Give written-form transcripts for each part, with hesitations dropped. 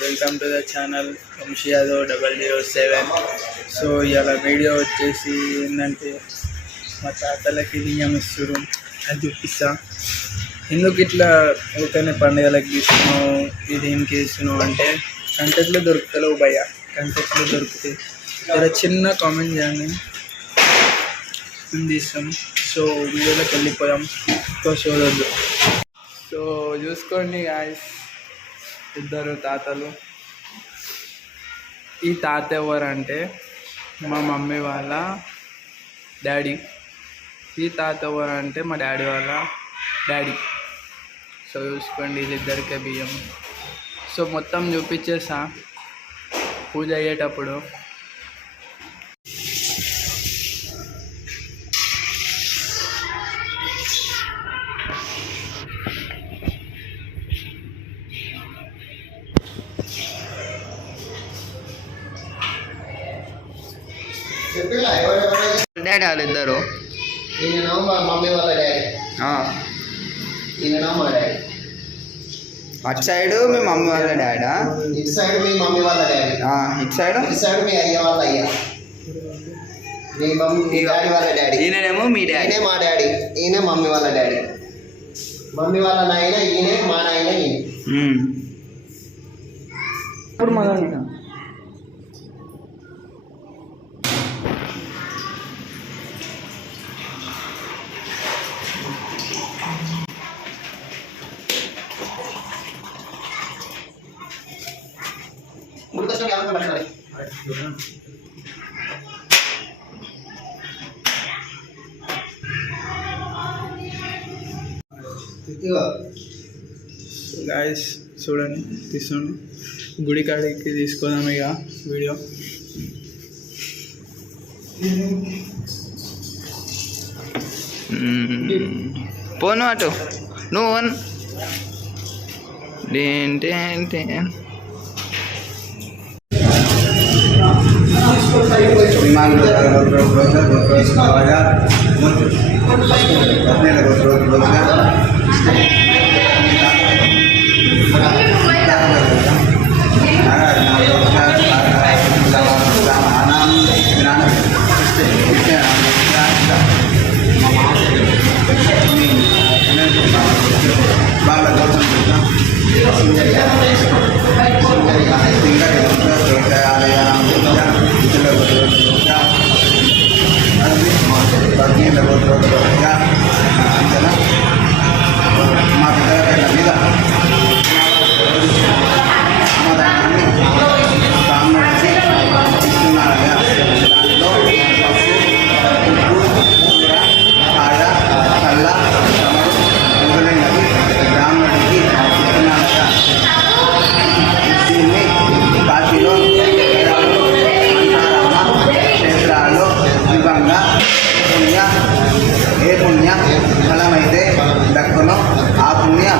Welcome to the channel Vamshi Yadav 007. So ఇలా video వచ్చేసి ఏంటంటే మా తాతలకి బియ్యం ఇస్తారు అది చూపిస్తా. ఎందుకు ఇట్లా ఊరికనే పండుగలకు తీసుకున్నావు ఇది దేనికి ఇస్తున్నావు అంటే కంటెంట్లు దొరుకుతలేవు భయ్య, కంటెంట్లు దొరుకుతాయి. ఇలా చిన్న కామెంట్ చేయండి, తీస్తాం. సో వీడియోలోకి వెళ్ళిపోయాం, ఎక్కువ చూడొద్దు. సో చూసుకోండి గాయ్స్, ఇద్దరు తాతలు. ఈ తాత ఎవరంటే మా మమ్మీ వాళ్ళ డాడీ, ఈ తాత ఎవరంటే మా డాడీ వాళ్ళ డాడీ. సో చూసుకోండి, వీళ్ళిద్దరికే బియ్యం. సో మొత్తం చూపించేసా పూజ అయ్యేటప్పుడు. డాడీ వాళ్ళిద్దరు, ఈయన మా మమ్మీ వాళ్ళ డాడీ, ఈయన మా డాడీ. అటు సైడ్ మీ మమ్మీ వాళ్ళ డాడా, ఇటు సైడ్ మీ మమ్మీ వాళ్ళ డాడీ, ఇటు సైడ్ మీ అయ్య వాళ్ళ అయ్య. మీ మమ్మీ మీ డాడీ వాళ్ళ డాడీ. ఈయనేమో మీ డాడీ. ఈయనే మా డాడీ, ఈయన మమ్మీ వాళ్ళ డాడీ. మమ్మీ వాళ్ళ నాయన ఈయనే, మా నాయన ఈయన. ఇప్పుడు మొదలు గాయస్ చూడండి, తీసుకోండి. గుడి కాడికి తీసుకుందాం ఇక వీడియో. పోను అటు నువ్వు ఫలమైతే దక్కును ఆ పుణ్య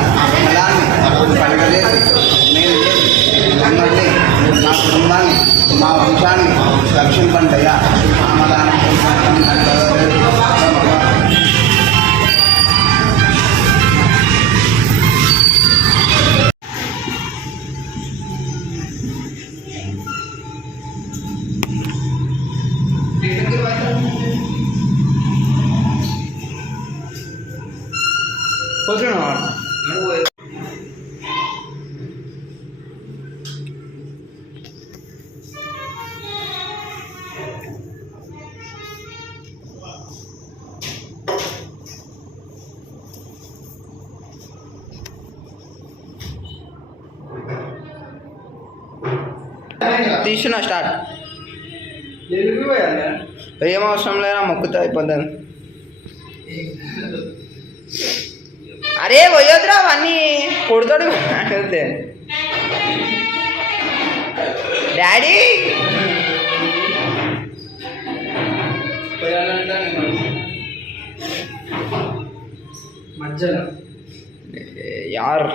ఫలాన్ని కలగజేసి నేను అందరినీ, మా కుటుంబాన్ని, మా వంశాన్ని రక్షింపండియా. తీసిన స్టార్ట్. ఏం అవసరం లేదా, మొక్కుతా అయిపోతుంది. అరే పోయొద్దురా అవన్నీ కొడుతాడు వెళ్తే. డాడీ మధ్యలో యార్